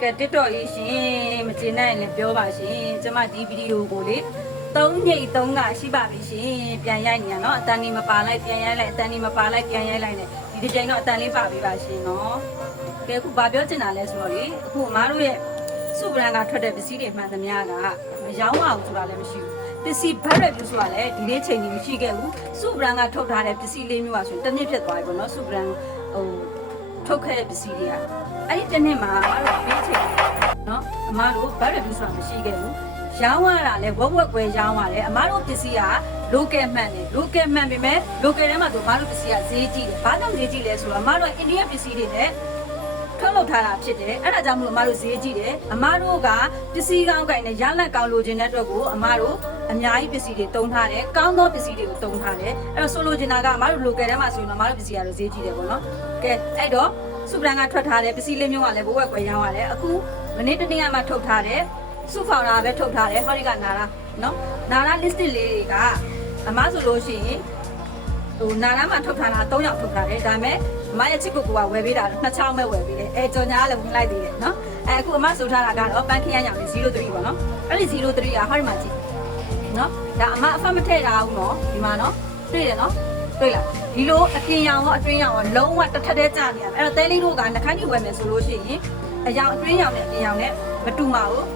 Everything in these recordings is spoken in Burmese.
ကဲတစ်တော့ရေးရှင်မကျေနပ်ရင်လည်းပြောပါရှင်ကျမဒီဗီဒီယိုကိုလေ3ညိတ်3ကရှိပါပြီရှင်ပြန်ရိုက်နေရနော်အတန်ဒီမပါလိုက်ပြန်ရိုက်လိုက်အတန်ဒီမပါလိုက်ပြန်ရိုက်လိုက်နဲ့ဒီတစ်ချိန်တော့အတန်လေးပါပြီပါရှင်နော်ကဲအခုဘာပြောချင်တာလဲဆိုတော့လေအခုအမားတို့ရဲ့စုပရန်ကထွက်တဲ့ပစ္စည်းတွေမှန်သမျှကမရောင်းပါဘူးဆိုတာလည်းမရှိဘူးပစ္စည်းဘက်ရက်ပြဆိုတာလည်းဒီနေ့ချိန်ကြီးမရှိခဲ့ဘူးစုပရန်ကထုတ်ထားတဲ့ပစ္စည်းလေးမျိုးပါဆိုရင်တစ်နှစ်ဖြစ်သွားပြီပေါ့နော်စုပရန်ထုတ်ခဲ့တဲ့ပစ္စည်းတွေကအဲ့ဒီတစ်နှစ်မှာအမားတို့ပေးချိန်နော်အမားတို့ဘက်ရက်ပြဆိုတာမရှိခဲ့ဘူးရောင်းရတာလဲဝက်ဝက်ကွယ်ရောင်းရတယ်အမားတို့ပစ္စည်းက local မှန်တယ် local မှန်ပေမဲ့ local ထဲမှာဆိုအမားတို့ပစ္စည်းကဈေးကြီးတယ်ဘာကြောင့်ဈေးကြီးလဲဆိုတော့အမားတို့အိန္ဒိယပစ္စည်းတွေနဲ့ထုတ်လုပ်ထားတာဖြစ်တယ်အဲ့ဒါကြောင့်မလို့အမားတို့ဈေးကြီးတယ်အမားတို့ကပစ္စည်းကောင်းကိုင်နဲ့ရလက်ကောင်းလိုချင်တဲ့အတွက်ကိုအမားတို့အများကြီးပစ္စည်းတွေတုံးထားတယ်ကောင်းသောပစ္စည်းတွေကိုတုံးထားတယ်အဲ့တော့ဆိုလိုချင်တာကအမားတို့ local ထဲမှာဆိုရင်အမားတို့ပစ္စည်းကတော့ဈေးကြီးတယ်ပေါ့နော်ကဲအဲ့တော့စူပရန်ကထွက်ထားတဲ့ပစ္စည်းလေးမျိုးကလည်းဘဝက်ကွယ်ရောင်းရတယ်အခုမနေ့တနေ့ကမှထုတ်ထားတဲ့စုဖောင်တာပဲထုတ်ထားတယ်ဟောဒီကနာရာနော်နာရာ list လေးတွေကအမားဆိုလို့ရှိရင်နာရာမှာထုတ်ထားတာ3ယောက်ထုတ်ထားတယ်ဒါပေမဲ့အမရဲ့ချစ်ကိုကဝယ်ပေးတာ2ချောင်းပဲဝယ်ပေးတယ်အဲကြော်ညာလည်းဝင်လိုက်သေးတယ်နော်အခုအမဆိုထားတာကတော့ပန်းခရမ်းရောင်03ပေါ့နော်အဲ့ဒီ03ကဟောဒီမှာကြည့်နော်ဒါအမအဖတ်မထည့်တာဘူးနော်ဒီမှာနော်တွေ့တယ်နော်တွေ့လားဒီလိုအပြင်ရောင်ရောအတွင်းရောင်ရောလုံးဝတစ်ထက်တည်းကျနေရအဲ့တော့တဲလေးတို့ကနှခမ်းကြီးဝယ်မယ်ဆိုလို့ရှိရင်အရောင်အတွင်းရောင်နဲ့အပြင်ရောင်နဲ့မတူပါဘူး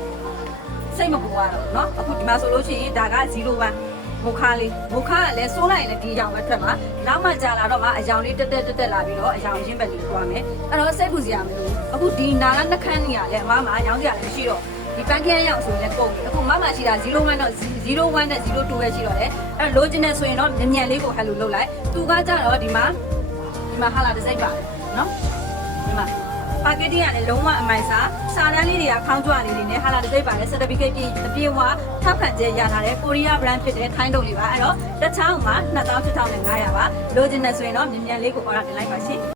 စိတ်မပူရတော့เนาะအခုဒီမှာဆိုလို့ရှိရင်ဒါက01မုခါလေးမုခါကလည်းစိုးလိုက်ရင်လည်းဒီရောင်ပဲထွက်မှာနောက်မှကြာလာတော့မှအရောင်လေးတက်လာပြီးတော့အရောင်ရင်းဘက်လေးသွားမယ်အဲ့တော့စိတ်ပူစရာမလိုအခုဒီနာကနှခမ်းကြီးကလည်းအမမအရောင်စရာလည်းမရှိတော့ဒီပန်းကန်းရောင်ဆိုရင်လည်းကုန်ပြီအခုမမရှိတာ01တော့01နဲ့02ပဲရှိတော့တယ်အဲ့လိုချင်နေဆိုရင်တော့မြန်လေးကိုဟဲ့လို့လုပ်လိုက်သူကကြတော့ဒီမှာဟာလာတစ်စိတ်ပါတယ်เนาะဒီမှာပါကက်တင်ကလည်းလုံးဝအမိုင်စားစာတန်းလေးတွေကခေါင်းကြွလေးတွေနဲ့ဟာလာတစ်စိတ်ပါတယ် certificate ပြည့်အပြည့်ဝထောက်ခံချက်ရထားတဲ့ကိုရီးယား brand ဖြစ်တဲ့ထိုင်းတုံလေးပါအဲ့တော့တစ်ချောင်းမှာ28,500ပါလိုချင်နေဆိုရင်တော့မြန်လေးကိုပေါ်လာတင်လိုက်ပါရှင်